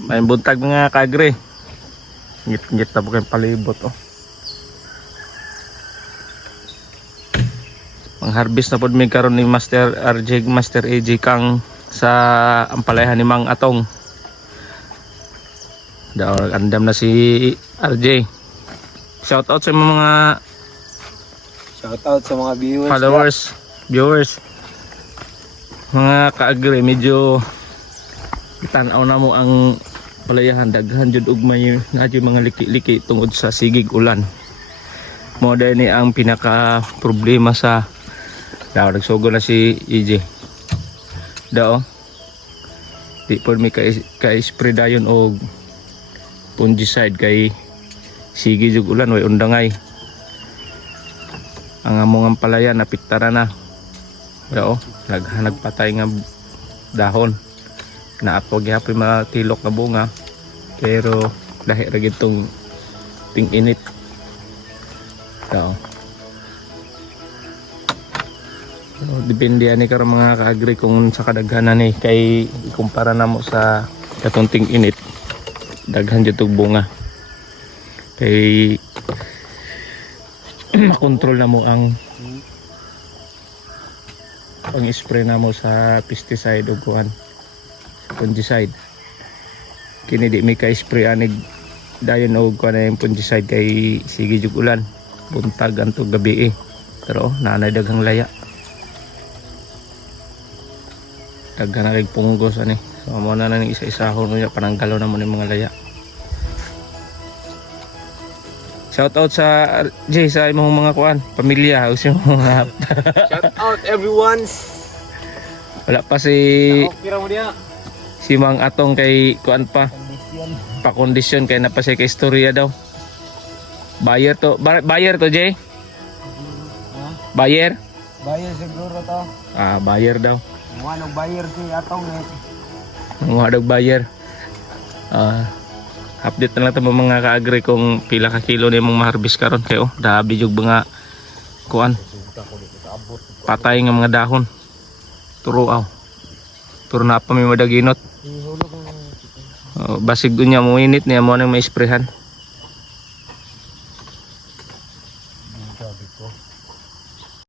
May buntag mga kagre. Ngit-ngit na po kayong palibot oh. Pang-harvest na po may karon ni Master RJ, Master AJ Kang sa ampalayan ni Mang Atong. Daw andam na si RJ. Shout out sa mga viewers. Followers, viewers. Mga kaagre medyo tanaw na mo ang palayahan daghan jud ug may nadyo mga liki-liki tungod sa sigig ulan. Mo ni ang pinaka problema sa daw nagsugo na si EJ. Daw di po may ka-spray dayon og fungicide kay sige jug ulan way undangay. Ang among palayan napiktara na. Daw nagpatay nga dahon. Naapog gyapon mga tilok na bunga pero lahi ra gitong ting-init. Daw. So, depende ani karon mga kaagri kung sa kadaghanan ni kay ikumpara namo sa katong ting-init. Daghan jud og bunga. Kay makontrol na mo ang pang-spray na mo sa pesticide o kuan fungicide. Kini di may ka-spray anig dayon og kuan ang fungicide kay sige jug ulan buntag anto gabi pero nanay daghang laya daghan na kay punggos ani so mo na ning isa-isahon unya pananggalaw na mo ning mga laya. Shout out sa Jay sa imong mga kuan, pamilya, o sa mga Shout out everyone. wala pa si Mang Atong kay kuan pa. Pa-kondisyon kay napasay kay istorya daw. Buyer to Jay? Buyer? Buyer siguro to. Ah, buyer daw. Ano buyer si Atong eh. Mga buyer. Update na lang ito mga kaagri kung pila ka kilo na yung ma-harvest karon kayo. Dabi yung mga kuan. Patay nga mga dahon. Turuaw. Turo na pa may madaginot. Basig doon niya mo init niya mo nang may sprayhan.